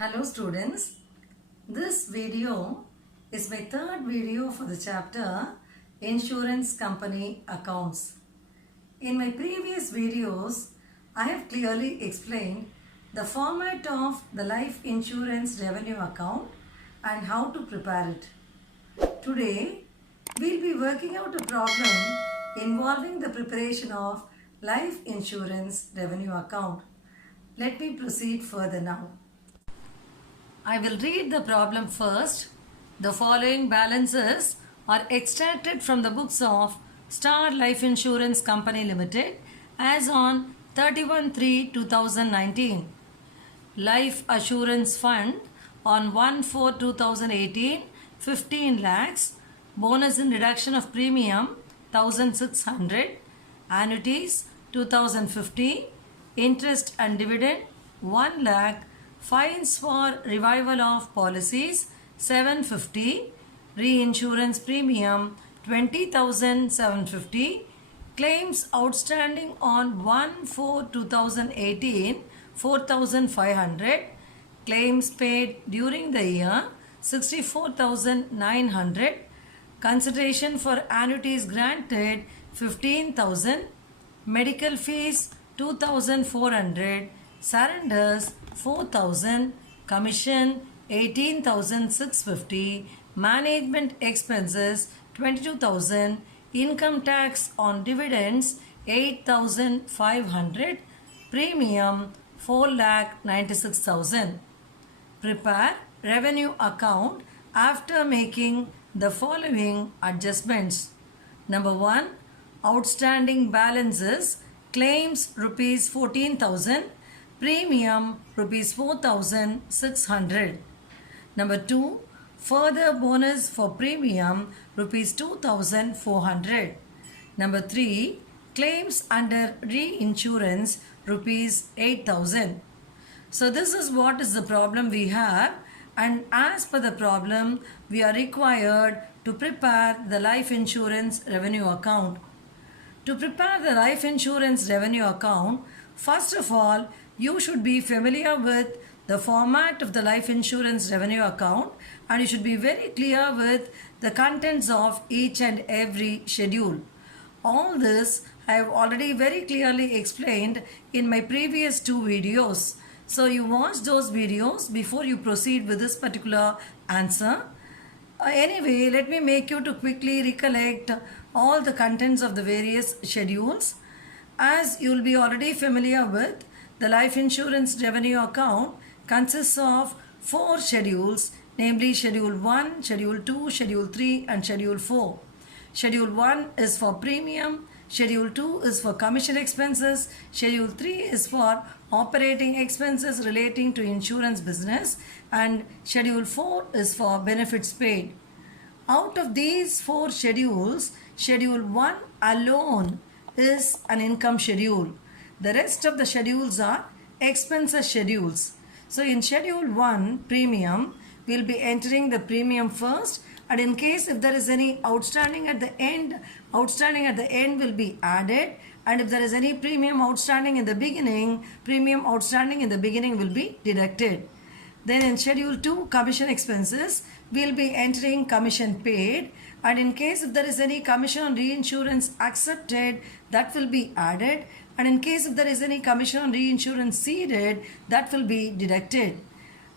Hello students, this video is my third video for the chapter Insurance Company Accounts. In my previous videos, I have clearly explained the format of the life insurance revenue account and how to prepare it. Today, we'll be working out a problem involving the preparation of life insurance revenue account. Let me proceed further now. I will read the problem first. The following balances are extracted from the books of Star Life Insurance Company Limited as on 31/3/2019. Life Assurance Fund on 1/4/2018 15 lakhs. Bonus in reduction of premium 1600. Annuities 2050. Interest and dividend 1 lakh. Fines for revival of policies 750, reinsurance premium 20,750, claims outstanding on 1/4/2018 4,500, claims paid during the year 64,900, consideration for annuities granted 15,000, medical fees 2,400, surrenders 4,000, commission 18,650, management expenses 22,000, income tax on dividends 8,500, premium 4,96,000. Prepare revenue account after making the following adjustments. Number 1, outstanding balances, claims rupees 14,000, premium rupees 4,600. Number 2, further bonus for premium rupees 2,400. Number 3, claims under reinsurance rupees 8,000. So this is what is the problem we have, and as per the problem we are required to prepare the life insurance revenue account. To prepare the life insurance revenue account, first of all, you should be familiar with the format of the life insurance revenue account, and you should be very clear with the contents of each and every schedule. All this I have already very clearly explained in my previous 2 videos. So you watch those videos before you proceed with this particular answer. Anyway, let me make you to quickly recollect all the contents of the various schedules. As you will be already familiar with, the life insurance revenue account consists of 4 schedules, namely Schedule 1, Schedule 2, Schedule 3 and Schedule 4. Schedule 1 is for premium, Schedule 2 is for commission expenses, Schedule 3 is for operating expenses relating to insurance business, and Schedule 4 is for benefits paid. Out of these 4 schedules, Schedule 1 alone is an income schedule. The rest of the schedules are expenses schedules. So in Schedule 1 premium, we will be entering the premium first, and in case if there is any outstanding at the end will be added, and if there is any premium outstanding in the beginning, premium outstanding in the beginning will be deducted. Then in Schedule 2 commission expenses, we will be entering commission paid, and in case if there is any commission on reinsurance accepted, that will be added, and in case if there is any commission on reinsurance ceded, that will be deducted.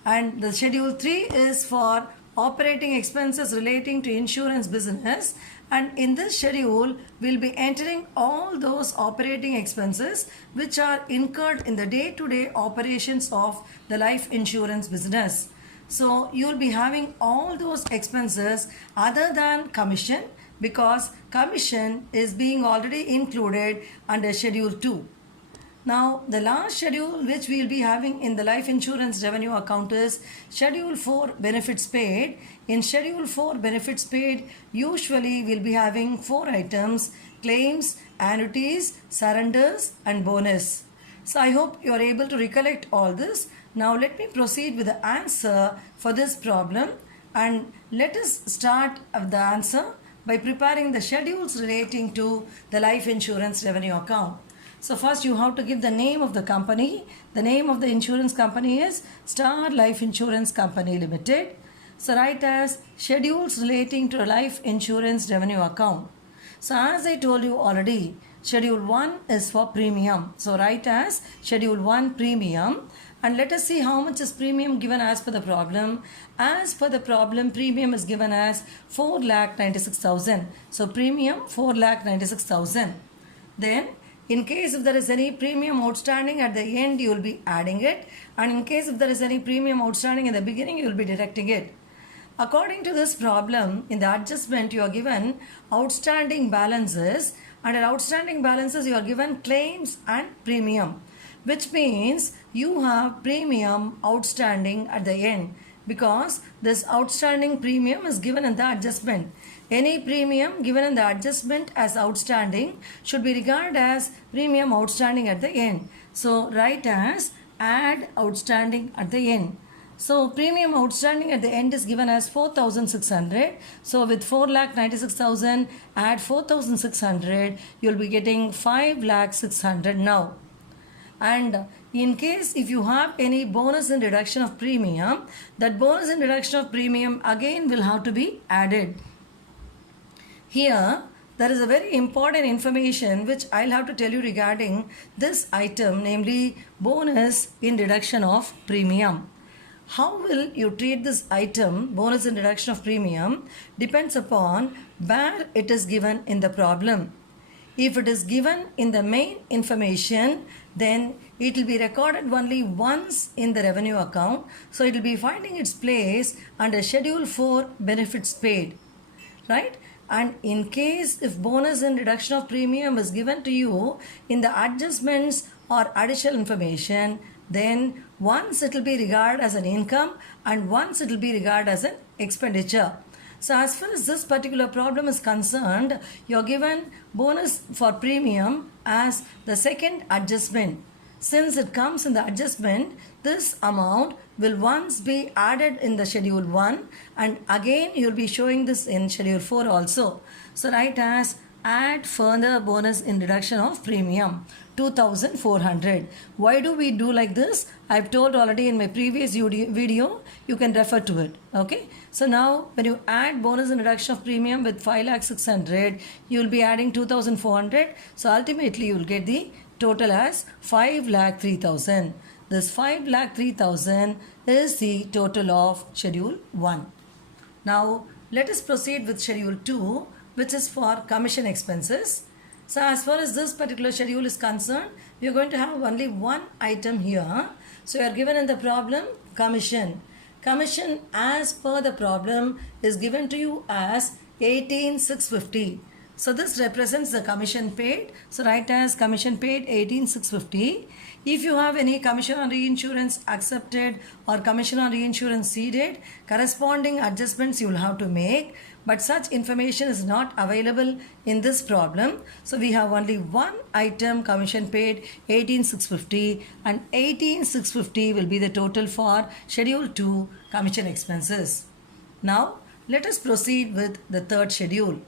And the Schedule 3 is for operating expenses relating to insurance business, and in this schedule we will be entering all those operating expenses which are incurred in the day-to-day operations of the life insurance business. So you will be having all those expenses other than commission, because commission is being already included under Schedule 2. Now the last schedule which we will be having in the life insurance revenue account is Schedule 4 benefits paid. In Schedule 4 benefits paid, usually we will be having 4 items: claims, annuities, surrenders and bonus. So I hope you are able to recollect all this. Now let me proceed with the answer for this problem, and let us start with the answer by preparing the schedules relating to the life insurance revenue account. So first you have to give the name of the company. The name of the insurance company is Star Life Insurance Company Limited. So write as schedules relating to a life insurance revenue account. So as I told you already, Schedule 1 is for premium. So write as Schedule 1 premium. And let us see how much is premium given as per the problem. As per the problem, premium is given as 4,96,000. So premium 4,96,000. Then in case if there is any premium outstanding at the end, you will be adding it. And in case if there is any premium outstanding in the beginning, you will be deducting it. According to this problem, in the adjustment, you are given outstanding balances. Under outstanding balances, you are given claims and premium, which means you have premium outstanding at the end because this outstanding premium is given in the adjustment. Any premium given in the adjustment as outstanding should be regarded as premium outstanding at the end. So write as add outstanding at the end. So premium outstanding at the end is given as 4,600. So with 4,96,000 add 4,600, you will be getting 5,600 now. And in case if you have any bonus in reduction of premium, that bonus in reduction of premium again will have to be added. Here there is a very important information which I'll have to tell you regarding this item, namely bonus in reduction of premium. How will you treat this item, bonus in reduction of premium, depends upon where it is given in the problem. If it is given in the main information, then it will be recorded only once in the revenue account. So it will be finding its place under Schedule 4 benefits paid. Right? And in case if bonus in reduction of premium is given to you in the adjustments or additional information, then once it will be regarded as an income and once it will be regarded as an expenditure. So as far as this particular problem is concerned, you are given bonus for premium as the second adjustment. Since it comes in the adjustment, this amount will once be added in the Schedule 1 and again you will be showing this in Schedule 4 also. So write as add further bonus in reduction of premium 2,400. Why do we do like this? I've told already in my previous video. You can refer to it. Okay. So now when you add bonus in reduction of premium with 5,600, you will be adding 2,400. So ultimately you will get the total as 5,03,000. This 5,03,000 is the total of Schedule 1. Now let us proceed with Schedule 2, which is for commission expenses. So as far as this particular schedule is concerned, we are going to have only one item here. So you are given in the problem commission. Commission as per the problem is given to you as 18,650. So this represents the commission paid. So write as commission paid 18,650. If you have any commission on reinsurance accepted or commission on reinsurance ceded, corresponding adjustments you will have to make. But such information is not available in this problem. So we have only one item commission paid 18,650 and 18,650 will be the total for Schedule 2 commission expenses. Now let us proceed with the third schedule.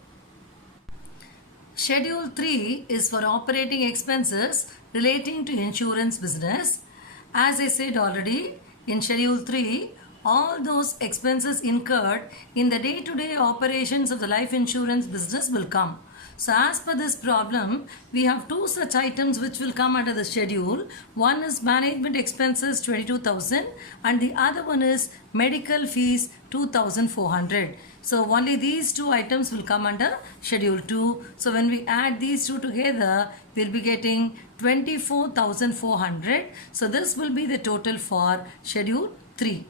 Schedule 3 is for operating expenses relating to insurance business. As I said already, in Schedule 3, all those expenses incurred in the day-to-day operations of the life insurance business will come. So as per this problem, we have two such items which will come under the schedule. One is management expenses 22,000 and the other one is medical fees 2,400. So only these two items will come under Schedule 2. So when we add these two together, we'll be getting 24,400. So this will be the total for Schedule 3.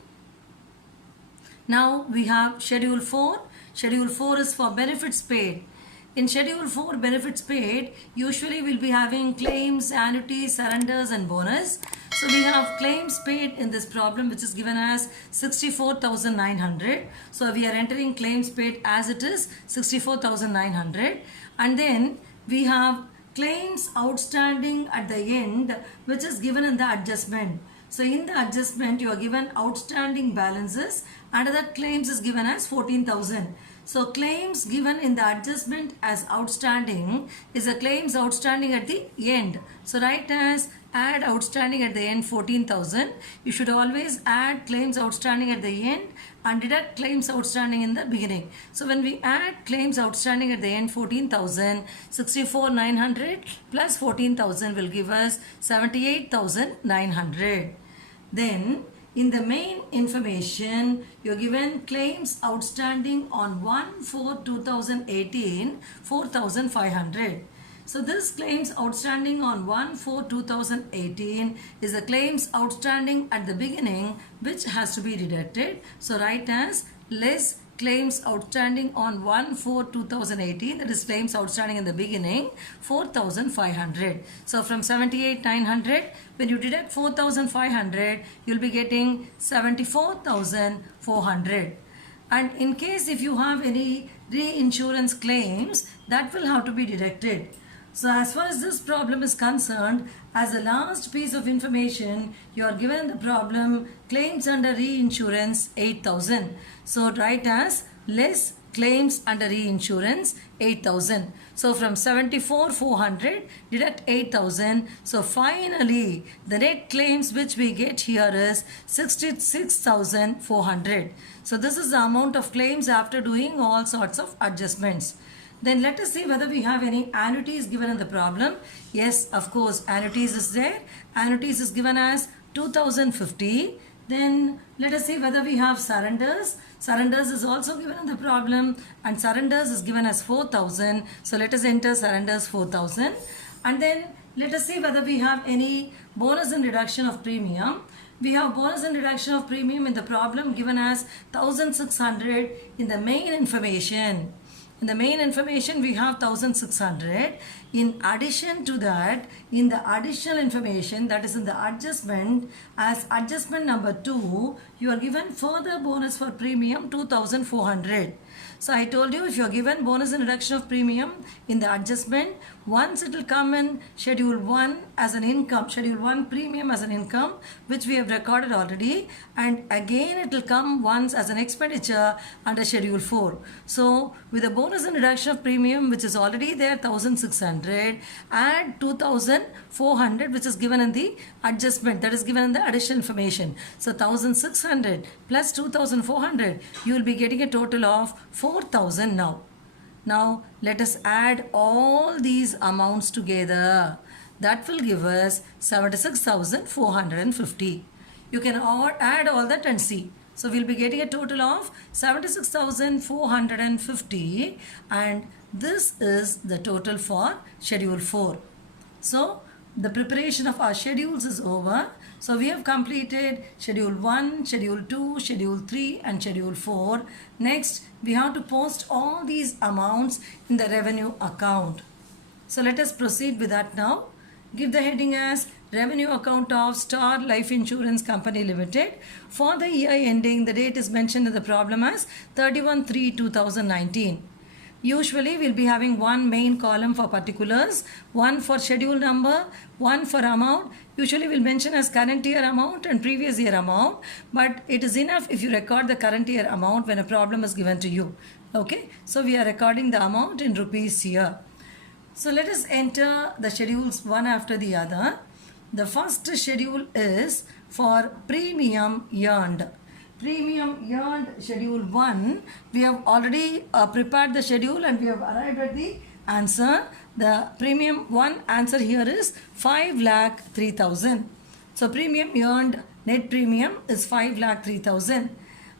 Now we have Schedule 4. Schedule 4 is for benefits paid. In Schedule 4 benefits paid, usually we'll be having claims, annuities, surrenders and bonus. So we have claims paid in this problem which is given as 64,900. So we are entering claims paid as it is 64,900. And then we have claims outstanding at the end which is given in the adjustment. So in the adjustment you are given outstanding balances and that claims is given as 14,000. So claims given in the adjustment as outstanding is the claims outstanding at the end. So write as add outstanding at the end 14,000. You should always add claims outstanding at the end and deduct claims outstanding in the beginning. So when we add claims outstanding at the end 14,000, 64,900 plus 14,000 will give us 78,900. Then in the main information, you're given claims outstanding on 1/4/2018, 4,500. So this claims outstanding on 1/4/2018 is the claims outstanding at the beginning, which has to be deducted. So write as less claims outstanding on 1/4/2018, that is claims outstanding in the beginning, 4,500. So from 78,900, when you deduct 4,500, you'll be getting 74,400. And in case if you have any reinsurance claims, that will have to be deducted. So as far as this problem is concerned, as the last piece of information, you are given the problem claims under reinsurance 8,000. So write as less claims under reinsurance 8,000. So from 74,400 deduct 8,000. So finally the net claims which we get here is 66,400. So this is the amount of claims after doing all sorts of adjustments. Then let us see whether we have any annuities given in the problem. Yes, of course, annuities is there. Annuities is given as 2,050. Then let us see whether we have surrenders. Surrenders is also given in the problem, and surrenders is given as 4,000. So let us enter surrenders 4,000. And then let us see whether we have any bonus and reduction of premium. We have bonus and reduction of premium in the problem given as 1,600 in the main information. In the main information, we have 1,600. In addition to that, in the additional information, that is in the adjustment, as adjustment number 2, you are given further bonus for premium 2,400. So I told you, if you are given bonus and reduction of premium in the adjustment, once it will come in schedule 1 as an income, schedule 1 premium as an income, which we have recorded already, and again it will come once as an expenditure under schedule 4. So with the bonus and reduction of premium, which is already there 1,600, add 2,400, which is given in the adjustment, that is given in the additional information. So 1,600 plus 2,400, you will be getting a total of 4,000 now. Now let us add all these amounts together. That will give us 76,450. You can add all that and see. So we'll be getting a total of 76,450, and this is the total for schedule 4. So the preparation of our schedules is over. So we have completed schedule 1, schedule 2, schedule 3 and schedule 4. Next, we have to post all these amounts in the revenue account. So let us proceed with that now. Give the heading as Revenue Account of Star Life Insurance Company Limited. For the year ending, the date is mentioned in the problem as 31/3/2019. Usually we'll be having one main column for particulars, one for schedule number, one for amount. Usually we'll mention as current year amount and previous year amount, but it is enough if you record the current year amount when a problem is given to you. Okay, so we are recording the amount in rupees here. So let us enter the schedules one after the other. The first schedule is for premium earned. Premium earned schedule 1, we have already prepared the schedule and we have arrived at the answer. The premium 1 answer here is 5,03,000. So premium earned net premium is 5,03,000.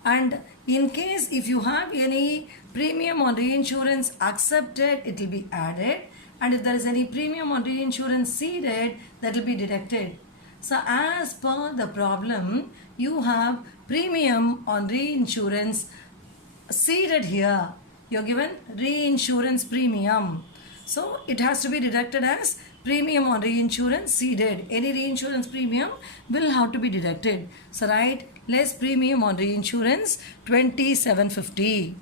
And in case if you have any premium on reinsurance accepted, it will be added. And if there is any premium on reinsurance ceded, that will be deducted. So as per the problem, you have premium on reinsurance ceded here. You are given reinsurance premium. So it has to be deducted as premium on reinsurance ceded. Any reinsurance premium will have to be deducted. So write less premium on reinsurance 2750.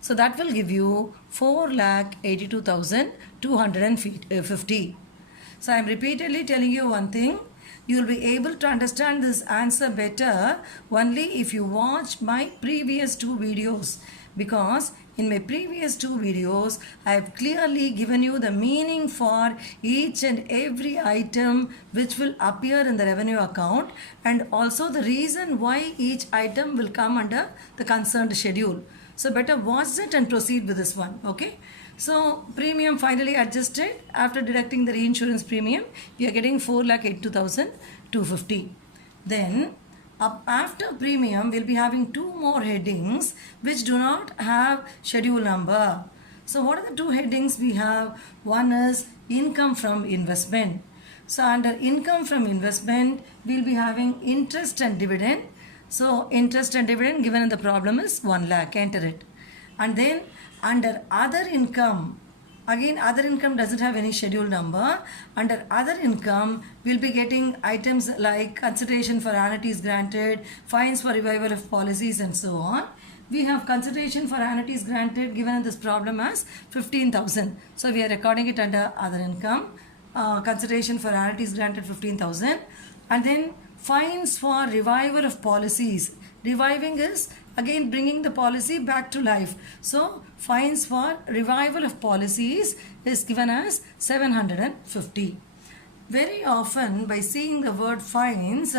So that will give you 4,82,250. So I am repeatedly telling you one thing. You will be able to understand this answer better only if you watch my previous 2 videos, because In my previous two videos, I have clearly given you the meaning for each and every item which will appear in the revenue account, and also the reason why each item will come under the concerned schedule. So better watch it and proceed with this one. Okay. So premium finally adjusted after deducting the reinsurance premium, we are getting 4,82,250. Then after premium, we'll be having two more headings which do not have schedule number. So what are the two headings we have? One is income from investment. So under income from investment, we'll be having interest and dividend. So interest and dividend given in the problem is 1 lakh. Enter it. And then under other income, again other income doesn't have any schedule number. Under other income, we'll be getting items like consideration for annuities granted, fines for revival of policies, and so on. We have consideration for annuities granted given in this problem as 15,000. So we are recording it under other income. Consideration for annuities granted 15,000. And then fines for revival of policies. Reviving is again bringing the policy back to life. So fines for revival of policies is given as 750. Very often by seeing the word fines,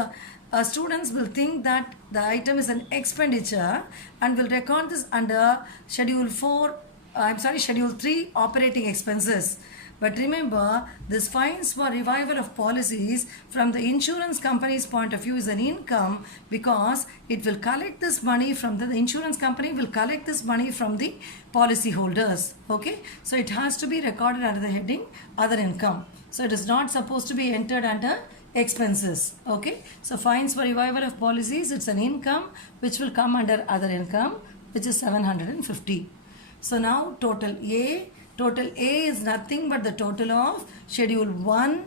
students will think that the item is an expenditure and will record this under Schedule 3 operating expenses. But remember, this fines for revival of policies from the insurance company's point of view is an income, because it will collect this money from the insurance company will collect this money from the policy holders. Okay, so it has to be recorded under the heading other income. So it is not supposed to be entered under expenses. Okay, so fines for revival of policies, it's an income which will come under other income, which is 750. So now total A. Total A is nothing but the total of Schedule 1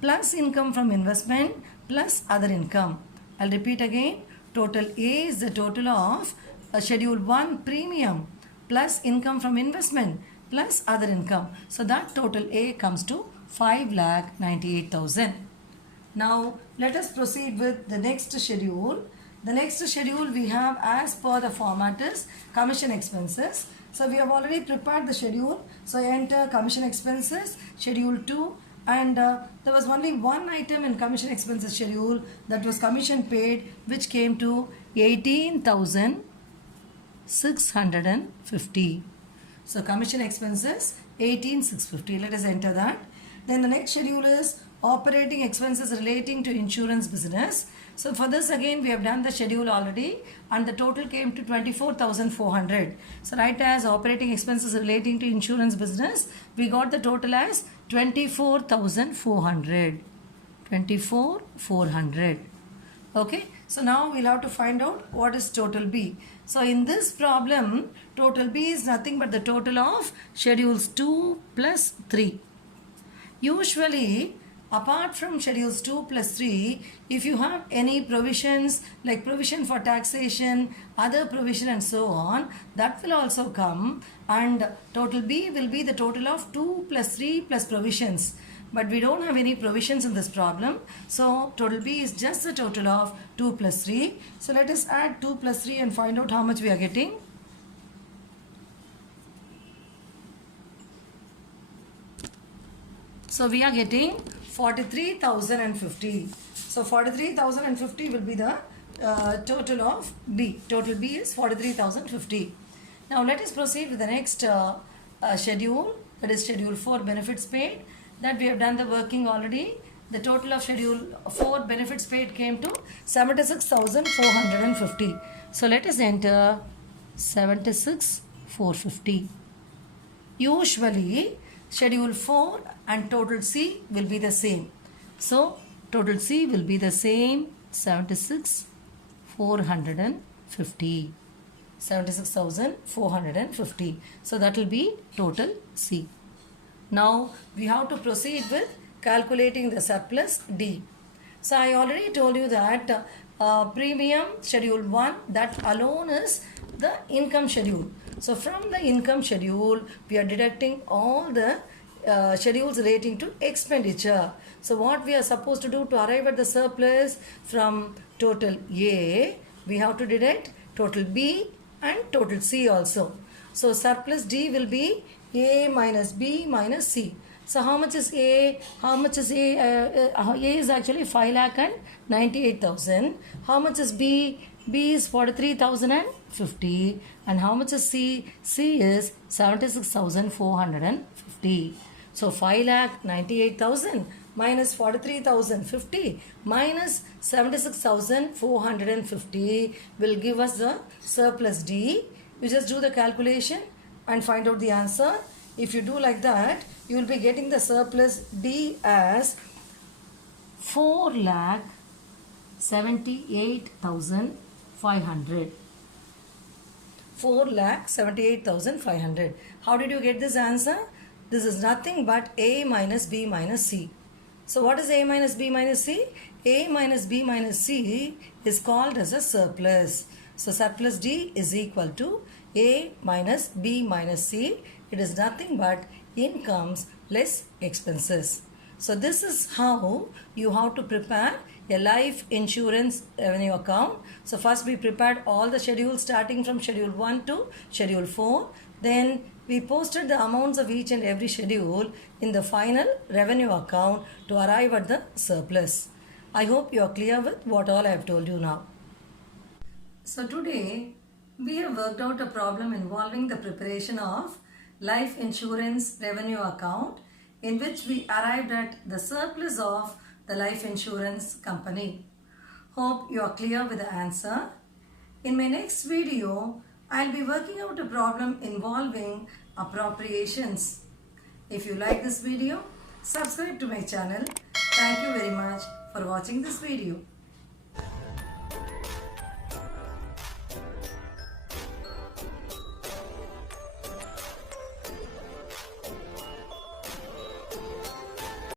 plus income from investment plus other income. I'll repeat again. Total A is the total of Schedule 1 premium plus income from investment plus other income. So that total A comes to 5,98,000. Now let us proceed with the next schedule. The next schedule we have, as per the format, is commission expenses. So we have already prepared the schedule. So enter commission expenses, schedule 2, and there was only one item in commission expenses schedule, that was commission paid, which came to 18,650. So commission expenses 18,650. Let us enter that. Then the next schedule is operating expenses relating to insurance business. So for this again we have done the schedule already, and the total came to 24,400. So write as operating expenses relating to insurance business. We got the total as 24,400. 24,400. Okay. So now we'll have to find out what is total B. So in this problem, total B is nothing but the total of schedules 2 plus 3. Usually, apart from schedules 2 plus 3, if you have any provisions like provision for taxation, other provision and so on, that will also come, and total B will be the total of 2 plus 3 plus provisions. But we don't have any provisions in this problem. So total B is just the total of 2 plus 3. So let us add 2 plus 3 and find out how much we are getting. So we are getting 43,050. So 43,050 will be the total of B. Total B is 43,050. Now let us proceed with the next schedule, that is schedule 4, benefits paid. That we have done the working already. The total of schedule 4, benefits paid, came to 76,450. So let us enter 76,450. Usually schedule 4 and total C will be the same. So total C will be the same, 76,450. 76,450. So that will be total C. Now we have to proceed with calculating the surplus D. So I already told you that premium schedule 1, that alone is the income schedule. So from the income schedule, we are deducting all the schedules relating to expenditure. So what we are supposed to do to arrive at the surplus from total A, we have to deduct total B and total C also. So surplus D will be A minus B minus C. So how much is A? How much is A? A is actually 5 lakh and 98,000. How much is B? B is 43,050. And how much is C? C is 76,450. So 5 lakh 98,000 minus 43,050 minus 76,450 will give us the surplus D. You just do the calculation and find out the answer. If you do like that, you will be getting the surplus D as 4,78,500. 4,78,500. How did you get this answer? This is nothing but A minus B minus C. So what is A minus B minus C? A minus B minus C is called as a surplus. So surplus D is equal to A minus B minus C. It is nothing but incomes less expenses. So this is how you have to prepare a life insurance revenue account. So first we prepared all the schedules starting from schedule 1 to schedule 4. Then we posted the amounts of each and every schedule in the final revenue account to arrive at the surplus. I hope you are clear with what all I have told you now. So today we have worked out a problem involving the preparation of life insurance revenue account, in which we arrived at the surplus of the life insurance company. Hope you are clear with the answer. In my next video, I'll be working out a problem involving appropriations. If you like this video, subscribe to my channel. Thank you very much for watching this video.